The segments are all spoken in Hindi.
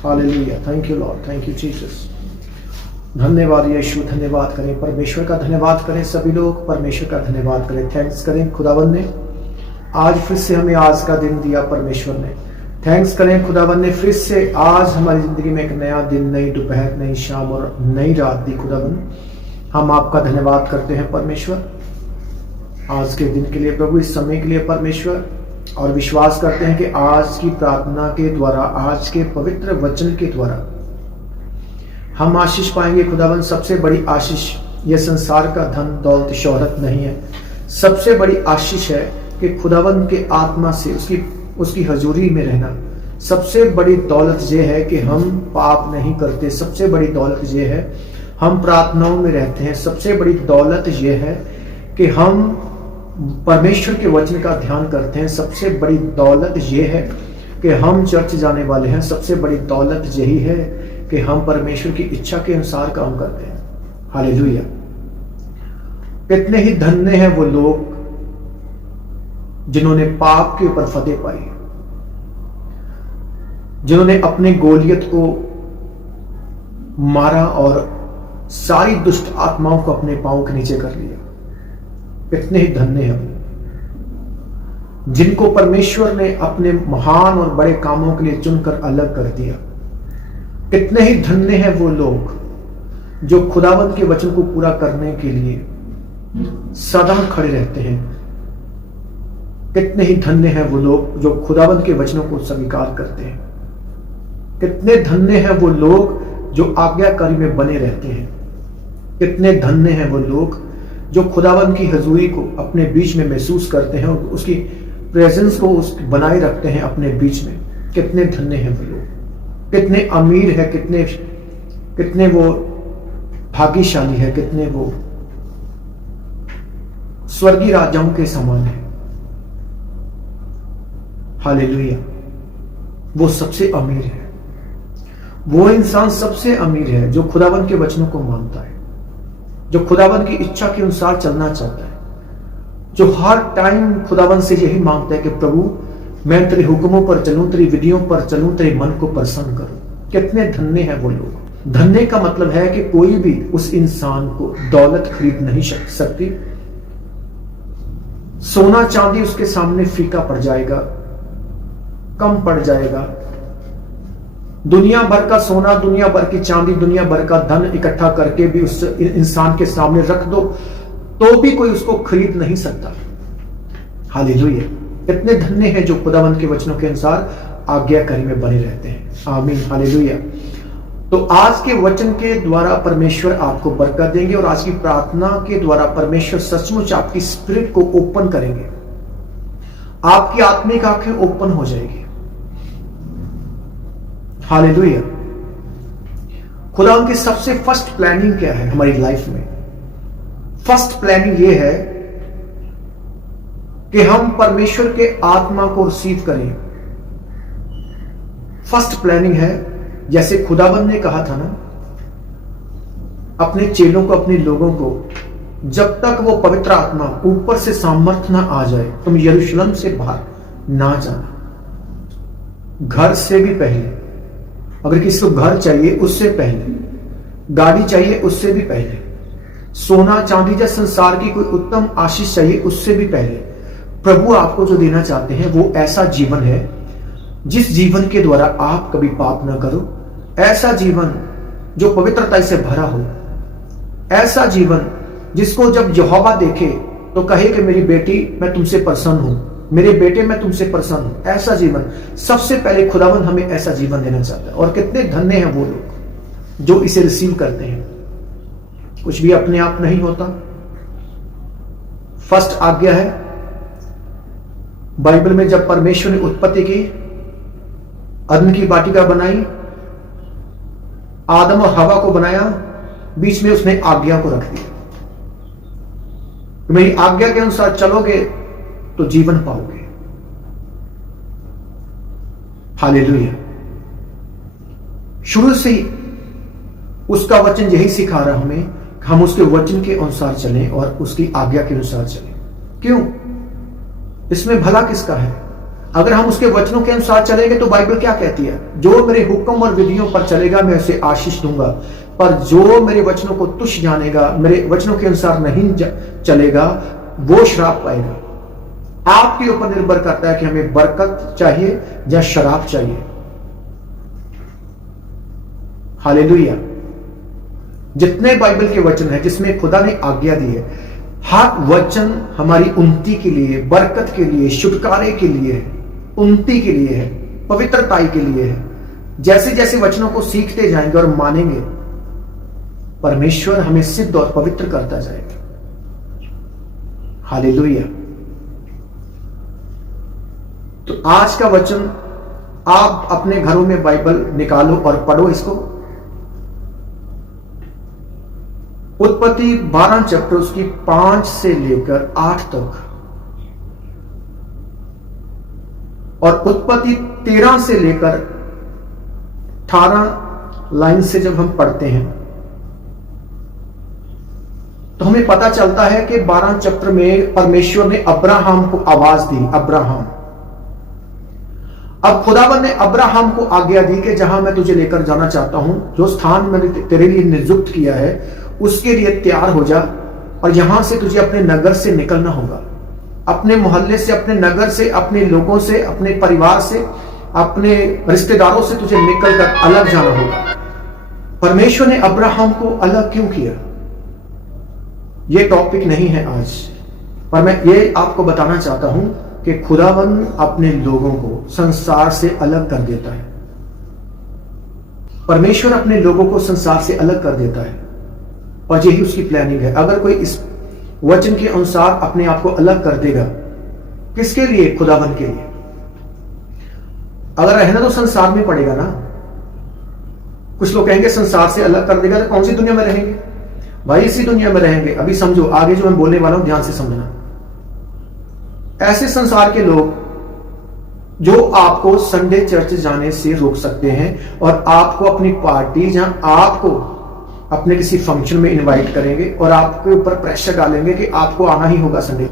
Hallelujah, thank you Lord, thank you Jesus. धन्यवाद यीशु, धन्यवाद करें, परमेश्वर का धन्यवाद करें। सभी लोग परमेश्वर का धन्यवाद करें, थैंक्स करें। खुदावन ने आज फिर से हमें आज का दिन दिया, परमेश्वर ने थैंक्स करें। खुदावन ने फिर से आज हमारी जिंदगी में एक नया दिन, नई दोपहर, नई शाम और नई रात दी। खुदावन हम आपका धन्यवाद करते हैं परमेश्वर, आज के दिन के लिए प्रभु, इस समय के लिए परमेश्वर। और विश्वास करते हैं कि आज की प्रार्थना के द्वारा, आज के पवित्र वचन के द्वारा हम आशीष पाएंगे। खुदावन सबसे बड़ी आशीष यह संसार का धन दौलत शोहरत नहीं है। सबसे बड़ी आशीष है कि खुदावन के आत्मा से उसकी हजूरी में रहना। सबसे बड़ी दौलत यह है कि हम पाप नहीं करते। सबसे बड़ी दौलत यह है हम प्रार्थनाओं में रहते हैं। सबसे बड़ी दौलत यह है कि हम परमेश्वर के वचन का ध्यान करते हैं। सबसे बड़ी दौलत यह है कि हम चर्च जाने वाले हैं। सबसे बड़ी दौलत यही है कि हम परमेश्वर की इच्छा के अनुसार काम करते हैं। हालेलुया। कितने ही धन्य हैं वो लोग जिन्होंने पाप के ऊपर फतेह पाई, जिन्होंने अपने गोलियत को मारा और सारी दुष्ट आत्माओं को अपने पांव के नीचे कर लिया। कितने ही धन्य हैं जिनको परमेश्वर ने अपने महान और बड़े कामों के लिए चुनकर अलग कर दिया। कितने ही धन्य हैं वो लोग जो खुदावंत के वचन को पूरा करने के लिए सदा खड़े रहते हैं। कितने ही धन्य हैं वो लोग जो खुदावंत के वचनों को स्वीकार करते हैं। कितने धन्य हैं वो लोग जो आज्ञाकारी में बने रहते हैं। कितने धन्य हैं वो लोग जो खुदावंत की हजूरी को अपने बीच में महसूस करते हैं और उसकी प्रेजेंस को बनाए रखते हैं अपने बीच में। कितने धन्य हैं वो लोग, कितने अमीर है, कितने वो भाग्यशाली है, कितने वो स्वर्गीय राजाओं के समान है। हालेलुया। वो सबसे अमीर है। वो इंसान सबसे अमीर है जो खुदावंत के वचनों को मानता है, जो खुदावंत की इच्छा के अनुसार चलना चाहता है, जो हर टाइम खुदावंत से यही मांगता है कि प्रभु मैं तेरे हुक्मों पर चलूं, तेरी विधियों पर चलूं, तेरे मन को प्रसन्न करूं। कितने धन्य हैं वो लोग। धन्य का मतलब है कि कोई भी उस इंसान को दौलत खरीद नहीं सकती। सोना चांदी उसके सामने फीका पड़ जाएगा, कम पड़ जाएगा। दुनिया भर का सोना, दुनिया भर की चांदी, दुनिया भर का धन इकट्ठा करके भी उस इंसान के सामने रख दो तो भी कोई उसको खरीद नहीं सकता। हालेलुया। कितने धन्य हैं जो खुदावंत के वचनों के अनुसार आज्ञाकारी में बने रहते हैं। आमीन। हालेलुया। तो आज के वचन के द्वारा परमेश्वर आपको बरकत देंगे और आज की प्रार्थना के द्वारा परमेश्वर सचमुच आपकी स्पिरिट को ओपन करेंगे। आपकी आत्मिक आंखें ओपन हो जाएगी। हालेलुया। खुदा उनकी सबसे फर्स्ट प्लानिंग क्या है हमारी लाइफ में? फर्स्ट प्लानिंग यह है कि हम परमेश्वर के आत्मा को रिसीव करें। फर्स्ट प्लानिंग है, जैसे खुदाबंद ने कहा था ना अपने चेलों को, अपने लोगों को, जब तक वो पवित्र आत्मा ऊपर से सामर्थ ना आ जाए तुम यरूशलेम से बाहर ना जाना। घर से भी पहले, अगर किसी को घर चाहिए उससे पहले, गाड़ी चाहिए उससे भी पहले, सोना चांदी या संसार की कोई उत्तम आशीष चाहिए उससे भी पहले, प्रभु आपको जो देना चाहते हैं वो ऐसा जीवन है जिस जीवन के द्वारा आप कभी पाप ना करो। ऐसा जीवन जो पवित्रता से भरा हो। ऐसा जीवन जिसको जब यहोवा देखे तो कहे कि मेरी बेटी मैं तुमसे प्रसन्न हूं, मेरे बेटे मैं तुमसे प्रसन्न हूं। ऐसा जीवन सबसे पहले खुदावंद हमें ऐसा जीवन देना चाहता है। और कितने धन्य हैं वो लोग जो इसे रिसीव करते हैं। कुछ भी अपने आप नहीं होता। फर्स्ट आज्ञा है बाइबल में, जब परमेश्वर ने उत्पत्ति की, अदन की वाटिका बनाई, आदम और हवा को बनाया, बीच में उसने आज्ञा को रख दिया। मेरी आज्ञा के अनुसार चलोगे तो जीवन पाओगे। हालेलुया। शुरू से ही उसका वचन यही सिखा रहा हमें, हम उसके वचन के अनुसार चलें और उसकी आज्ञा के अनुसार चलें। क्यों? इसमें भला किसका है? अगर हम उसके वचनों के अनुसार चलेंगे तो बाइबल क्या कहती है? जो मेरे हुक्म और विधियों पर चलेगा मैं उसे आशीष दूंगा, पर जो मेरे वचनों को तुच्छ जानेगा, मेरे वचनों के अनुसार नहीं चलेगा, वो श्राप पाएगा। आपके ऊपर निर्भर करता है कि हमें बरकत चाहिए या शराब चाहिए। हालेलुया। जितने बाइबल के वचन हैं जिसमें खुदा ने आज्ञा दी है, हर वचन हमारी उन्नति के लिए, बरकत के लिए, छुटकारे के लिए है, उन्नति के लिए है, पवित्रताई के लिए है। जैसे जैसे वचनों को सीखते जाएंगे और मानेंगे, परमेश्वर हमें सिद्ध और पवित्र करता जाएगा। हालेलुया। तो आज का वचन आप अपने घरों में बाइबल निकालो और पढ़ो इसको। उत्पत्ति 12 चैप्टर उसकी 5 से लेकर 8 तक, और उत्पत्ति 13 से लेकर 18 लाइन से जब हम पढ़ते हैं तो हमें पता चलता है कि 12 चैप्टर में परमेश्वर ने अब्राहम को आवाज दी, अब्राहम। अब खुदावन ने अब्राहम को आज्ञा दी कि जहां मैं तुझे लेकर जाना चाहता हूं, जो स्थान मैंने तेरे लिए नियुक्त किया है, उसके लिए तैयार हो जा, और यहां से तुझे अपने नगर से निकलना होगा, अपने मोहल्ले से, अपने नगर से, अपने लोगों से, अपने परिवार से, अपने रिश्तेदारों से तुझे निकलकर अलग जाना होगा। परमेश्वर ने अब्राहम को अलग क्यों किया? यह टॉपिक नहीं है आज, पर मैं ये आपको बताना चाहता हूं कि खुदावन अपने लोगों को संसार से अलग कर देता है। परमेश्वर अपने लोगों को संसार से अलग कर देता है, और यही उसकी प्लानिंग है। अगर कोई इस वचन के अनुसार अपने आप को अलग कर देगा, किसके लिए? खुदावन के लिए। अगर रहना तो संसार में पड़ेगा ना। कुछ लोग कहेंगे संसार से अलग कर देगा तो कौन सी दुनिया में रहेंगे? भाई इसी दुनिया में रहेंगे। अभी समझो, आगे जो मैं बोलने वाला हूं ध्यान से समझना। ऐसे संसार के लोग जो आपको संडे चर्च जाने से रोक सकते हैं और आपको अपनी पार्टी, जहां आपको अपने किसी फंक्शन में इनवाइट करेंगे और आपके ऊपर प्रेशर डालेंगे कि आपको आना ही होगा संडे।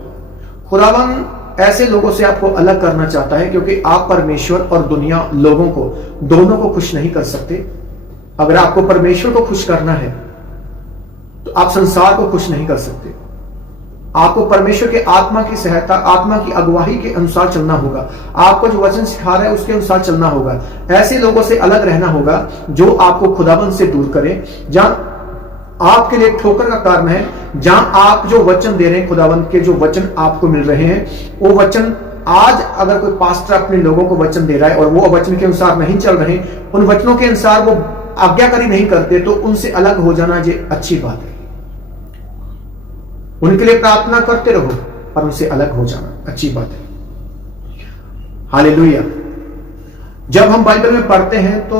खुदावन ऐसे लोगों से आपको अलग करना चाहता है, क्योंकि आप परमेश्वर और दुनिया, लोगों को, दोनों को खुश नहीं कर सकते। अगर आपको परमेश्वर को खुश करना है तो आप संसार को खुश नहीं कर सकते। आपको परमेश्वर के आत्मा की सहायता, आत्मा की अगुवाई के अनुसार चलना होगा। आपको जो वचन सिखा रहा है उसके अनुसार चलना होगा। ऐसे लोगों से अलग रहना होगा जो आपको खुदावन से दूर करें, जहां आपके लिए ठोकर का कारण है, जहां आप जो वचन दे रहे हैं, खुदावन के जो वचन आपको मिल रहे हैं, वो वचन, आज अगर कोई पास्टर अपने लोगों को वचन दे रहा है और वो वचन के अनुसार नहीं चल रहे, उन वचनों के अनुसार वो आज्ञाकारी नहीं करते, तो उनसे अलग हो जाना ये अच्छी बात है। उनके लिए प्रार्थना करते रहो, पर उनसे अलग हो जाना अच्छी बात है। हालेलुया। जब हम बाइबल में पढ़ते हैं तो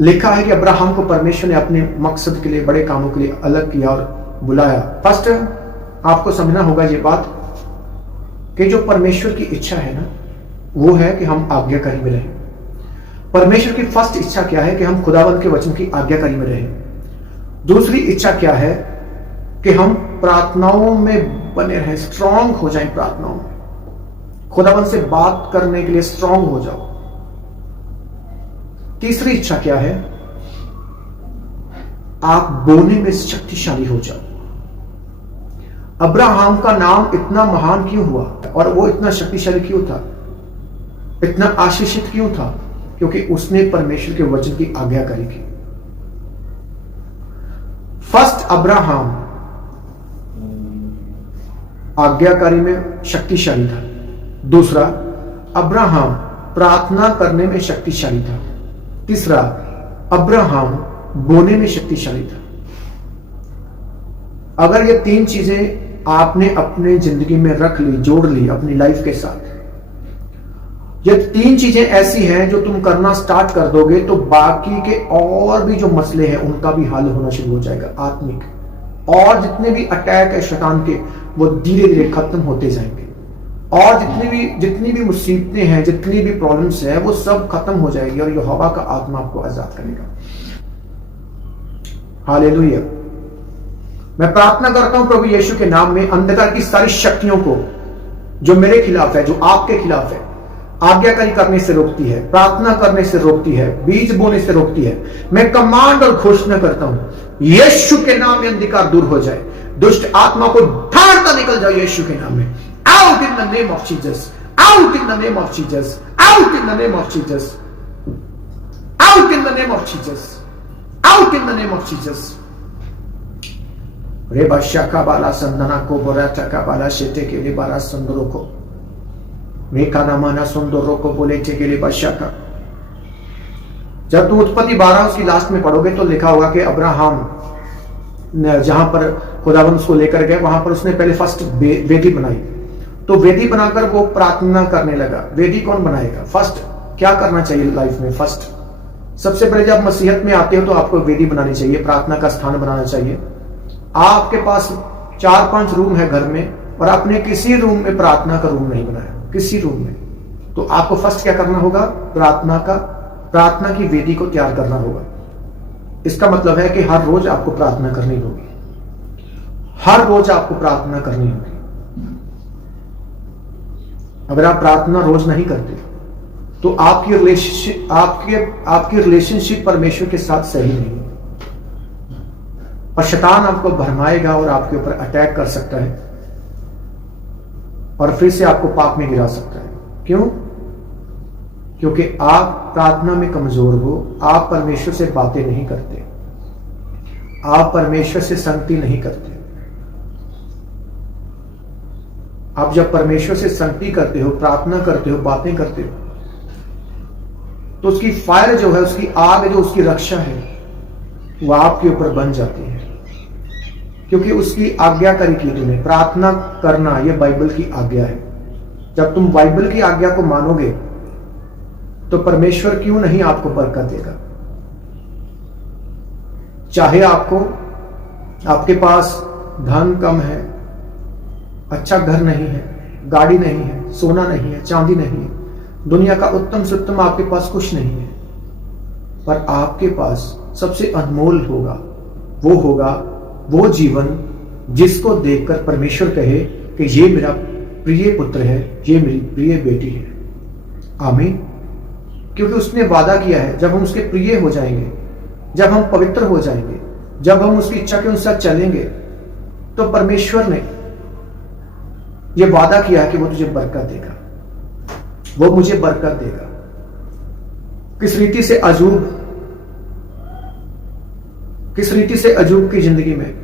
लिखा है कि अब्राहम को परमेश्वर ने अपने मकसद के लिए, बड़े कामों के लिए अलग किया और बुलाया। फर्स्ट आपको समझना होगा ये बात कि जो परमेश्वर की इच्छा है ना, वो है कि हम आज्ञाकारी में रहें। परमेश्वर की फर्स्ट इच्छा क्या है? कि हम खुदावंत के वचन की आज्ञाकारी में रहें। दूसरी इच्छा क्या है? कि हम प्रार्थनाओं में बने रहें, स्ट्रांग हो जाएं प्रार्थनाओं में, खुदावंत से बात करने के लिए स्ट्रांग हो जाओ। तीसरी इच्छा क्या है? आप बोने में शक्तिशाली हो जाओ। अब्राहम का नाम इतना महान क्यों हुआ और वो इतना शक्तिशाली क्यों था, इतना आशीषित क्यों था? क्योंकि उसने परमेश्वर के वचन की आज्ञाकारी की। फर्स्ट अब्राहम आज्ञाकारी में शक्तिशाली था। दूसरा, अब्राहम प्रार्थना करने में शक्तिशाली था। तीसरा, अब्राहम बोने में शक्तिशाली था। अगर ये तीन चीजें आपने अपने जिंदगी में रख ली, जोड़ ली अपनी लाइफ के साथ, ये तीन चीजें ऐसी हैं जो तुम करना स्टार्ट कर दोगे तो बाकी के और भी जो मसले हैं उनका भी हल होना शुरू हो जाएगा, आत्मिक। और जितने भी अटैक है शैतान के, वो धीरे धीरे खत्म होते जाएंगे। और जितनी भी मुसीबतें हैं, जितनी भी प्रॉब्लम्स हैं, वो सब खत्म हो जाएगी और यहोवा का आत्मा आपको आजाद करेगा। हालेलुया। मैं प्रार्थना करता हूं प्रभु यीशु के नाम में, अंधकार की सारी शक्तियों को जो मेरे खिलाफ है, जो आपके खिलाफ है, आज्ञाकारी करने से रोकती है, प्रार्थना करने से रोकती है, बीज बोने से रोकती है। मैं कमांड और घोषणा करता हूं, यीशु के नाम में अंधकार दूर हो जाए, दुष्ट आत्मा को ढांढता निकल जाए यीशु के नाम में। Out in the name of Jesus, out in the name of Jesus, out in the name of Jesus, out in the name of Jesus, out in the name of Jesus. रे बाशा बाला संदना को बोरा चका बाला शेटे के लिए बारा सुंदरों को मेका नामाना सुंदरों को बोले के लिए बाशा का। जब तुम उत्पत्ति 12 उसकी लास्ट में पढ़ोगे तो लिखा होगा कि अब्राहम जहां पर खुदावंद उसको लेकर गए वहां पर उसने पहले फर्स्ट वेदी बनाई। तो वेदी बनाकर वो प्रार्थना करने लगा। वेदी कौन बनाएगा? फर्स्ट क्या करना चाहिए लाइफ में? फर्स्ट सबसे पहले जब मसीहत में आते हो तो आपको वेदी बनानी चाहिए, प्रार्थना का स्थान बनाना चाहिए। आपके पास 4-5 रूम है घर में और आपने किसी रूम में प्रार्थना का रूम नहीं बनाया, किसी रूम में, तो आपको फर्स्ट क्या करना होगा? प्रार्थना की वेदी को तैयार करना होगा। इसका मतलब है कि हर रोज आपको प्रार्थना करनी होगी, हर रोज आपको प्रार्थना करनी होगी। अगर आप प्रार्थना रोज नहीं करते तो आपकी रिलेशनशिप परमेश्वर के साथ सही नहीं है और शैतान आपको भरमाएगा और आपके ऊपर अटैक कर सकता है और फिर से आपको पाप में गिरा सकता है। क्यों? क्योंकि आप प्रार्थना में कमजोर हो, आप परमेश्वर से बातें नहीं करते, आप परमेश्वर से संगति नहीं करते। आप जब परमेश्वर से संगति करते हो, प्रार्थना करते हो, बातें करते हो, तो उसकी फायर जो है, उसकी आग जो उसकी रक्षा है, वो आपके ऊपर बन जाती है, क्योंकि उसकी आज्ञाकारी की तुमने प्रार्थना करना। यह बाइबल की आज्ञा है। जब तुम बाइबल की आज्ञा को मानोगे तो परमेश्वर क्यों नहीं आपको बरकत देगा। चाहे आपके पास धन कम है, अच्छा घर नहीं है, गाड़ी नहीं है, सोना नहीं है, चांदी नहीं है, दुनिया का उत्तम से उत्तम आपके पास कुछ नहीं है, पर आपके पास सबसे अनमोल होगा वो जीवन जिसको देखकर परमेश्वर कहे कि ये मेरा प्रिय पुत्र है, ये मेरी प्रिय बेटी है। आमीन। क्योंकि उसने वादा किया है, जब हम उसके प्रिय हो जाएंगे, जब हम पवित्र हो जाएंगे, जब हम उसकी इच्छा के अनुसार चलेंगे, तो परमेश्वर ने यह वादा किया है कि वो तुझे बरकत देगा, वो मुझे बरकत देगा। किस रीति से अजूब की जिंदगी में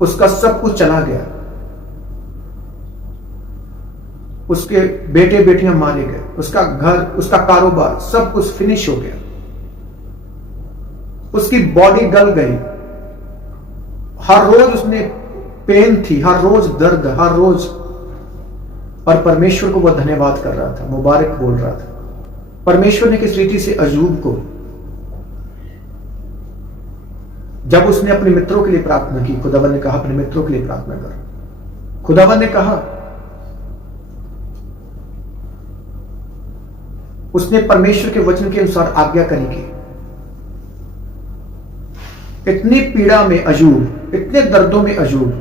उसका सब कुछ चला गया, उसके बेटे बेटियां मारे गए, उसका घर, उसका कारोबार, सब कुछ फिनिश हो गया, उसकी बॉडी गल गई, हर रोज उसने पेन थी, हर रोज दर्द, हर रोज, और परमेश्वर को वह धन्यवाद कर रहा था, मुबारक बोल रहा था। परमेश्वर ने किस रीति से अजूब को, जब उसने अपने मित्रों के लिए प्रार्थना की, खुदावन ने कहा अपने मित्रों के लिए प्रार्थना कर। खुदावन ने कहा, उसने परमेश्वर के वचन के अनुसार आज्ञाकारी की। इतनी पीड़ा में अजूब, इतने दर्दों में अजूब,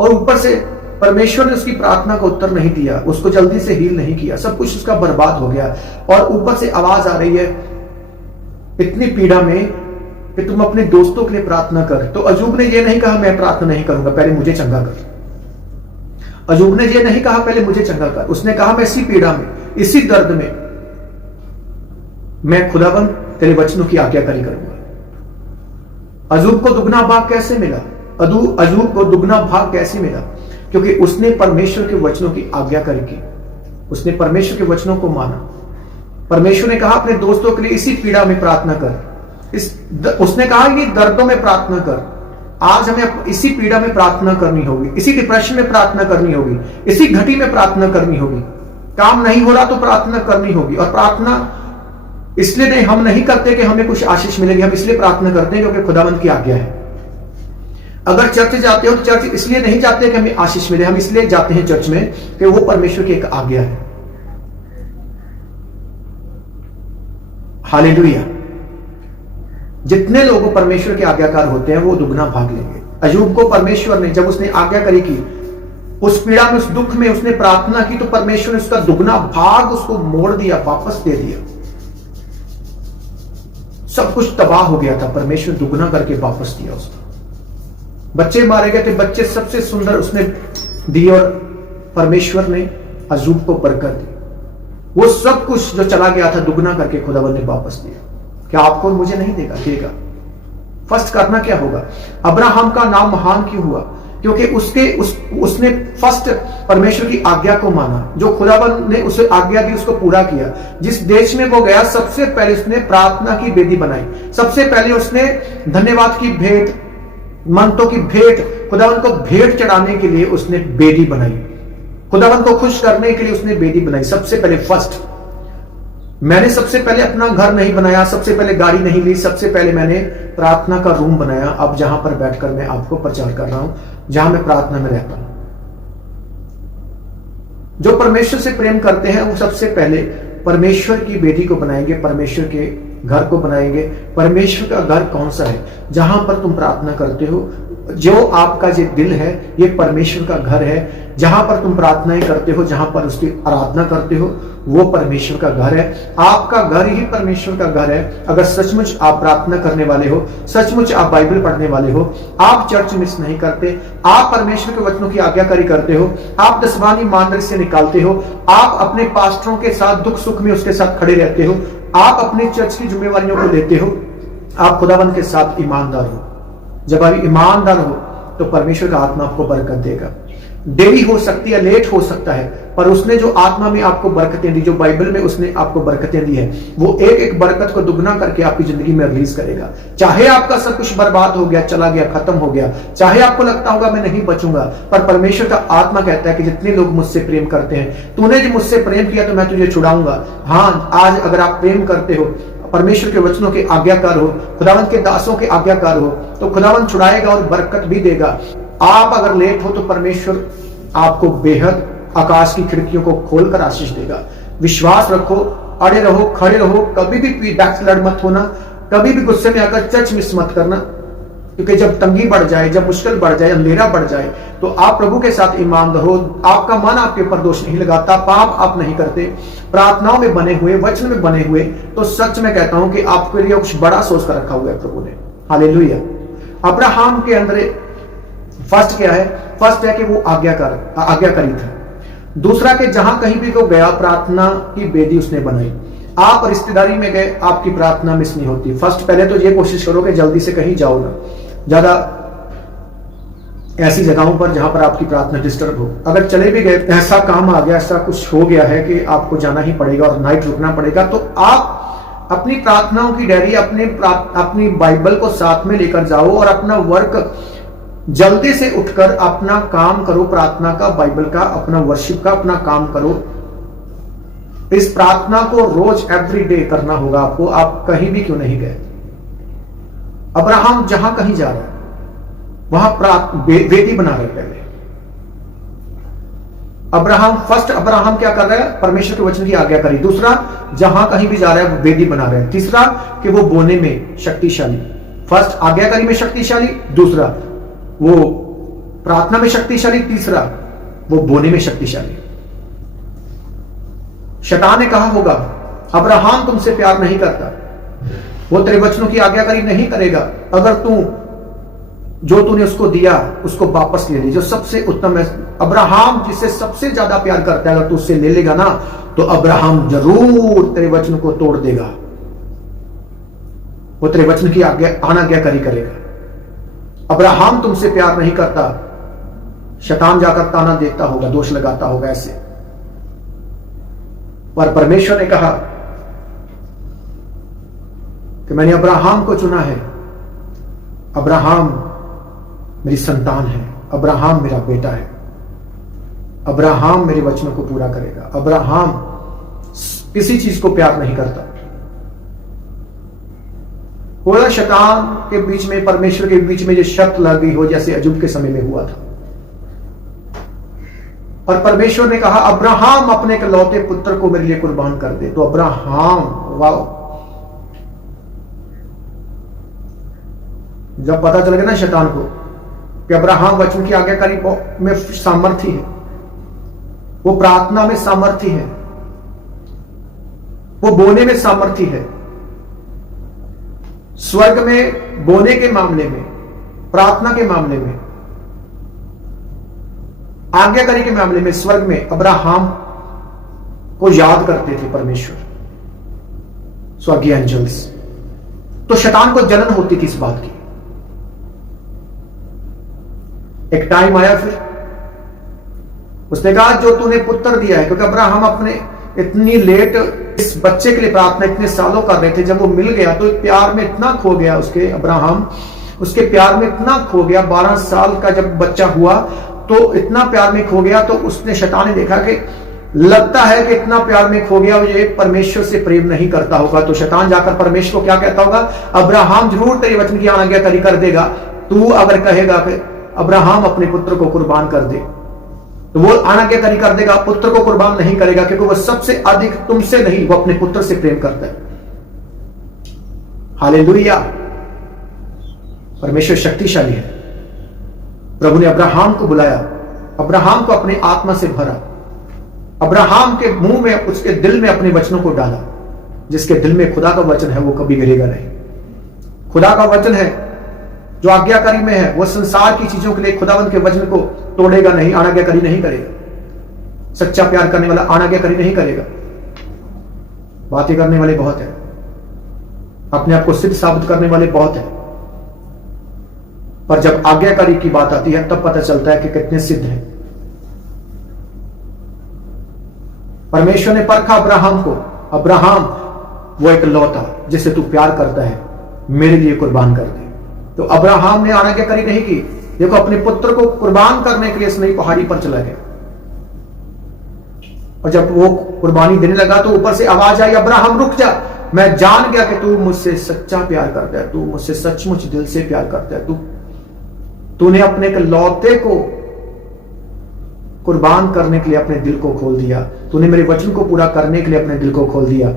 और ऊपर से परमेश्वर ने उसकी प्रार्थना को उत्तर नहीं दिया, उसको जल्दी से हील नहीं किया, सब कुछ उसका बर्बाद हो गया। और ऊपर से आवाज आ रही है इतनी पीड़ा में कि तुम अपने दोस्तों के लिए प्रार्थना कर। तो अजूब ने यह नहीं कहा मैं प्रार्थना नहीं करूंगा, पहले मुझे चंगा कर। अजूब ने यह नहीं कहा पहले मुझे चंगा कर, उसने कहा मैं इसी पीड़ा में, इसी दर्द में मैं खुदावन तेरे वचनों की आज्ञाकारी करूंगा। अजूब को दुगना भाग कैसे मिला? अजूब को दुगना भाग कैसे मिला? क्योंकि उसने परमेश्वर के वचनों की आज्ञाकारी की, उसने परमेश्वर के वचनों को माना। परमेश्वर ने कहा अपने दोस्तों के लिए इसी पीड़ा में प्रार्थना कर, उसने कहा ये दर्दों में प्रार्थना कर। आज हमें इसी पीड़ा में प्रार्थना करनी होगी, इसी डिप्रेशन में प्रार्थना करनी होगी, इसी घटी में प्रार्थना करनी होगी। काम नहीं हो रहा तो प्रार्थना करनी होगी। और प्रार्थना इसलिए नहीं, हम नहीं करते कि हमें कुछ आशीष मिलेगी, हम इसलिए प्रार्थना करते हैं क्योंकि खुदावंद की आज्ञा है। अगर चर्च जाते हो तो चर्च इसलिए नहीं जाते कि हमें आशीष मिले, हम इसलिए जाते हैं चर्च में कि वो परमेश्वर की एक आज्ञा है। हालेलुया। जितने लोग परमेश्वर के आज्ञाकार होते हैं वो दुगना भाग लेंगे। अय्यूब को परमेश्वर ने जब उसने आज्ञाकारी की, उस पीड़ा में, उस दुख में उसने प्रार्थना की तो परमेश्वर ने उसका दुगना भाग उसको मोड़ दिया, वापस दे दिया। सब कुछ तबाह हो गया था, परमेश्वर ने दुगना करके वापस दिया उसको। बच्चे मारे गए थे, बच्चे सबसे सुंदर उसने दिए और परमेश्वर ने अजूब को बरकत दी। वो सब कुछ जो चला गया था दुगना करके खुदावंद ने वापस दिया। क्या आपको मुझे नहीं देगा? देगा। फर्स्ट करना क्या होगा? अब्राहम का नाम महान क्यों हुआ? क्योंकि उसने फर्स्ट परमेश्वर की आज्ञा को माना। जो खुदावंद ने उसे आज्ञा दी उसको पूरा किया। जिस देश में वो गया सबसे पहले उसने प्रार्थना की वेदी बनाई। सबसे पहले उसने धन्यवाद की भेंट, मनतों की भेंट, खुदावंद को भेंट चढ़ाने के लिए उसने वेदी बनाई। खुदावंद को खुश करने के लिए उसने वेदी बनाई। सबसे पहले फर्स्ट। मैंने सबसे पहले अपना घर नहीं बनाया, सबसे पहले गाड़ी नहीं ली, सबसे पहले मैंने प्रार्थना का रूम बनाया। अब जहां पर बैठकर मैं आपको प्रचार कर रहा हूं, जहां मैं प्रार्थना में रहता हूं। जो परमेश्वर से प्रेम करते हैं वो सबसे पहले परमेश्वर की वेदी को बनाएंगे, परमेश्वर के घर को बनाएंगे। परमेश्वर का घर कौन सा है? जहां पर तुम प्रार्थना करते हो। जो आपका जो दिल है ये परमेश्वर का घर है। जहां पर तुम प्रार्थनाएं करते हो, जहां पर उसकी आराधना करते हो, वो परमेश्वर का घर है। आपका घर ही परमेश्वर का घर है। अगर सचमुच आप प्रार्थना करने वाले हो, सचमुच आप बाइबल पढ़ने वाले हो, आप चर्च मिस नहीं करते, आप परमेश्वर के वचनों की आज्ञाकारी करते हो, आप दसवां ईमानदारी से निकालते हो, आप अपने पास्टरों के साथ दुख सुख में उसके साथ खड़े रहते हो, आप अपने चर्च की जिम्मेवारियों को लेते हो, आप खुदावंद के साथ ईमानदार हो। जब आप ईमानदार हो तो परमेश्वर का आत्मा आपको बरकत देगा। देरी हो सकती है, लेट हो सकता है, पर उसने जो आत्मा में आपको बरकतें दी, जो बाइबल में उसने आपको बरकतें दी है, वो एक एक बरकत को दुगना करके आपकी जिंदगी में रिलीज करेगा। चाहे आपका सब कुछ बर्बाद हो गया, चला गया, खत्म हो गया, चाहे आपको लगता होगा मैं नहीं बचूंगा, पर परमेश्वर का आत्मा कहता है कि जितने लोग मुझसे प्रेम करते हैं, तूने जो मुझसे प्रेम किया तो मैं तुझे छुड़ाऊंगा। हाँ, आज अगर आप प्रेम करते हो, परमेश्वर के वचनों के आज्ञाकार हो, खुदावंत के दासों के आज्ञाकार हो, तो खुदावंत छुड़ाएगा और बरकत भी देगा। आप अगर लेट हो तो परमेश्वर आपको बेहद आकाश की खिड़कियों को खोलकर आशीष देगा। विश्वास रखो, अड़े रहो, खड़े रहो, कभी भी बैकस्लाइड मत होना, कभी भी गुस्से में आकर चर्च मिस मत करना। क्योंकि जब तंगी बढ़ जाए, जब मुश्किल बढ़ जाए, अंधेरा बढ़ जाए, तो आप प्रभु के साथ ईमानदार हो। आपका मन आपके ऊपर दोष नहीं लगाता, पाप आप नहीं करते, प्रार्थनाओं में बने हुए, वचन में बने हुए, तो सच में कहता हूं कि आपके लिए कुछ बड़ा सोच कर रखा हुआ है प्रभु ने। हालेलुया। अब्राहम के अंदर फर्स्ट क्या है? फर्स्ट है कि वो आज्ञाकारी था। दूसरा कि जहां कहीं भी वो गया प्रार्थना की वेदी उसने बनाई। आप रिश्तेदारी में गए, आपकी प्रार्थना मिस नहीं होती। फर्स्ट पहले तो ये कोशिश करो कि जल्दी से कहीं जाओ ना, ज्यादा ऐसी जगहों पर जहां पर आपकी प्रार्थना डिस्टर्ब हो। अगर चले भी गए, ऐसा काम आ गया, ऐसा कुछ हो गया है कि आपको जाना ही पड़ेगा और नाइट रुकना पड़ेगा, तो आप अपनी प्रार्थनाओं की डायरी, अपनी बाइबल को साथ में लेकर जाओ और अपना वर्क जल्दी से उठकर अपना काम करो, प्रार्थना का, बाइबल का, अपना वर्शिप का अपना काम करो। इस प्रार्थना को रोज एवरी डे करना होगा आपको, आप कहीं भी क्यों नहीं गए। अब्राहम जहां कहीं जा रहा है वहां वेदी बना रहे। पहले अब्राहम क्या कर रहा है? परमेश्वर के वचन की आज्ञाकारी। दूसरा, जहां कहीं भी जा रहा है वो वेदी बना रहा है। तीसरा कि वो बोने में शक्तिशाली। फर्स्ट आज्ञाकारी में शक्तिशाली, दूसरा वो प्रार्थना में शक्तिशाली, तीसरा वो बोने में शक्तिशाली। शैतान ने कहा होगा अब्राहम तुमसे प्यार नहीं करता, वो तेरे वचनों की आज्ञाकारी नहीं करेगा, अगर तू जो तूने उसको दिया उसको वापस ले ली, जो सबसे उत्तम है। अब्राहम जिससे सबसे ज्यादा प्यार करता है, अगर तू उससे ले लेगा ना तो अब्राहम जरूर तेरे वचन को तोड़ देगा, वो तेरे वचन की अनाज्ञाकारी करेगा। अब्राहम तुमसे प्यार नहीं करता, शैतान जाकर ताना देता होगा, दोष लगाता होगा ऐसे, पर परमेश्वर ने कहा कि मैंने अब्राहम को चुना है, अब्राहम मेरी संतान है, अब्राहम मेरा बेटा है, अब्राहम मेरे वचनों को पूरा करेगा। अब्राहम किसी चीज को प्यार नहीं करता। थोड़ा शैतान के बीच में, परमेश्वर के बीच में जो शर्त लगी हो, जैसे अजूब के समय में हुआ था, और परमेश्वर ने कहा अब्राहम अपने इकलौते पुत्र को मेरे लिए कुर्बान कर दे। तो अब्राहम, वाह, जब पता चल गया ना शैतान को कि अब्राहम वचन की आज्ञाकारी में सामर्थ्य है, वो प्रार्थना में सामर्थ्य है, वो बोने में सामर्थ्य है। स्वर्ग में बोने के मामले में, प्रार्थना के मामले में, आज्ञाकारी के मामले में स्वर्ग में अब्राहम को याद करते थे परमेश्वर, स्वर्गीय एंजल्स। तो शैतान को जलन होती थी इस बात की। एक टाइम आया, फिर उसने कहा जो तूने पुत्र दिया है, क्योंकि अब्राहम अपने इतनी लेट इस बच्चे के लिए प्रार्थना इतने सालों कर रहे थे, जब वो मिल गया तो प्यार में इतना खो गया, उसके अब्राहम उसके प्यार में इतना खो गया। 12 साल का जब बच्चा हुआ तो इतना प्यार में खो गया, तो उसने, शैतान ने देखा कि लगता है कि इतना प्यार में खो गया, ये परमेश्वर से प्रेम नहीं करता होगा। तो शैतान जाकर परमेश्वर को क्या कहता होगा, अब्राहम जरूर तेरे वचन की आज्ञाकारी कर देगा, तू अगर कहेगा कि अब्राहम अपने पुत्र को कुर्बान कर दे, तो वो आज्ञाकारी कर देगा, पुत्र को कुर्बान नहीं करेगा, क्योंकि वो सबसे अधिक तुमसे नहीं, वो अपने पुत्र से प्रेम करता है। हालेलुया। परमेश्वर शक्तिशाली है। प्रभु ने अब्राहम को बुलाया, अब्राहम को अपने आत्मा से भरा, अब्राहम के मुंह में, उसके दिल में अपने वचनों को डाला। जिसके दिल में खुदा का वचन है वो कभी गिरेगा नहीं। खुदा का वचन है जो आज्ञाकारी में है, वो संसार की चीजों के लिए खुदावंत के वचन को तोड़ेगा नहीं, अनाज्ञाकारी नहीं करेगा। सच्चा प्यार करने वाला अनाज्ञाकारी नहीं करेगा। बातें करने वाले बहुत है, अपने आप को सिद्ध साबित करने वाले बहुत है, पर जब आज्ञाकारी की बात आती है तब पता चलता है कि कितने सिद्ध हैं। परमेश्वर ने परखा अब्राहम को, अब्राहम वो एक लौता जिसे तू प्यार करता है, मेरे लिए कुर्बान कर दे। तो अब्राहम ने आज्ञाकारी नहीं की, देखो अपने पुत्र को कुर्बान करने के लिए इस नई पहाड़ी पर चला गया, और जब वो कुर्बानी देने लगा तो ऊपर से आवाज आई, अब्राहम रुक जा, मैं जान गया कि तू मुझसे सच्चा प्यार करता है, तू मुझसे सचमुच दिल से प्यार करता है, तूने अपने एक लौते को कुर्बान करने के लिए अपने दिल को खोल दिया, तूने मेरे वचन को पूरा करने के लिए अपने दिल को खोल दिया।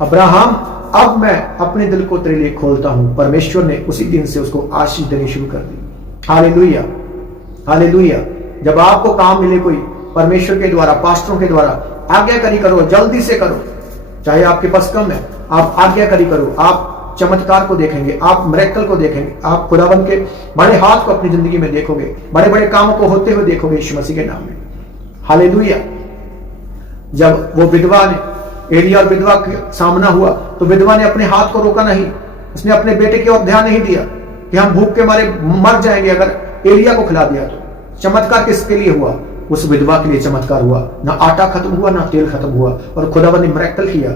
अब्राहम, अब मैं अपने दिल को तेरे लिए खोलता हूं। परमेश्वर ने उसी दिन से उसको आशीष देनी शुरू कर दी। Hallelujah, hallelujah. जब आपको काम मिले कोई परमेश्वर के द्वारा, पास्टरों के द्वारा, आज्ञाकारी करो, जल्दी से करो, चाहे आपके पास कम है, आप आज्ञाकारी करो। आप चमत्कार को देखेंगे, आप मिरेकल को देखेंगे, आप खुदावंत के बड़े हाथ को अपनी जिंदगी में देखोगे, बड़े बड़े कामों को होते हुए देखोगे यीशु मसीह के नाम में। हालेलुया। जब वो विधवा ने, एलिया और विधवा का सामना हुआ, तो विधवा ने अपने हाथ को रोका नहीं, उसने अपने बेटे की ओर ध्यान नहीं दिया कि हम भूख के मारे मर जाएंगे अगर एलिया को खिला दिया तो। चमत्कार किसके लिए हुआ? उस विधवा के लिए चमत्कार हुआ। ना आटा खत्म हुआ, ना तेल खत्म हुआ, और खुदावंत ने मिरेकल किया।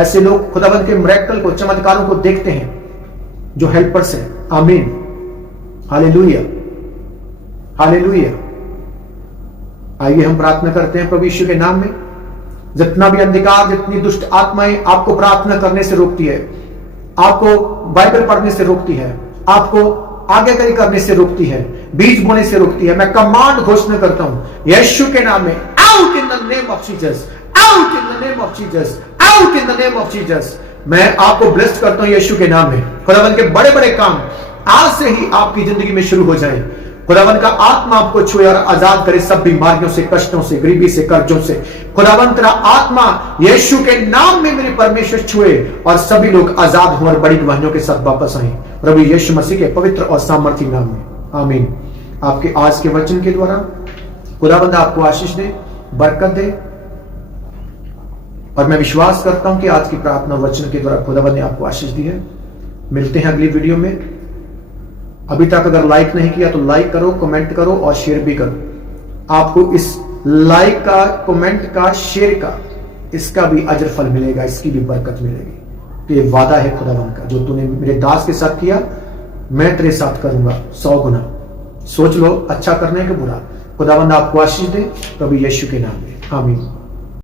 ऐसे लोग खुदावंत के मिरेकल को, चमत्कारों को देखते हैं जो हेल्पर्स हैं। आमीन, हालेलुया, हालेलुया। आइए हम प्रार्थना करते हैं प्रभु यीशु के नाम में। जितना भी अंधकार, जितनी दुष्ट आत्माएं आपको प्रार्थना करने से रोकती है, आपको बाइबल पढ़ने से रोकती है, आपको आज्ञाकारी करने से रोकती है, बीज बोने से रोकती है, मैं कमांड घोषणा करता हूं यीशु के नाम में, out in the name of Jesus, out in the name of Jesus, out in the name of Jesus. मैं आपको ब्लेस्ड करता हूं यीशु के नाम में। खुदावंत के बड़े बड़े काम आज से ही आपकी जिंदगी में शुरू हो जाएं। खुदावंत का आत्मा आपको छुए और आजाद करे सब बीमारियों से, कष्टों से, गरीबी से, कर्जों से। खुदावंत का आत्मा यीशु के नाम में मेरे परमेश्वर छुए और सभी लोग आजाद हो और बड़ी गवाहियों के साथ वापस आए प्रभु यीशु मसीह के पवित्र और सामर्थी नाम में। आमीन। आपके आज के वचन के द्वारा खुदावंत आपको आशीष दे, बरकत दे, और मैं विश्वास करता हूं कि आज की प्रार्थना वचन के द्वारा खुदावंत ने आपको आशीष दी है। मिलते हैं अगली वीडियो में। अभी तक अगर लाइक नहीं किया तो लाइक करो, कमेंट करो और शेयर भी करो। आपको इस लाइक का, कमेंट का, शेयर का, इसका भी अजर फल मिलेगा, इसकी भी बरकत मिलेगी। तो ये वादा है खुदावंत का, जो तूने मेरे दास के साथ किया मैं तेरे साथ करूंगा 100 गुना। सोच लो अच्छा करने के बुरा। खुदावंत आपको आशीष दे प्रभु यीशु के नाम में। आमीन।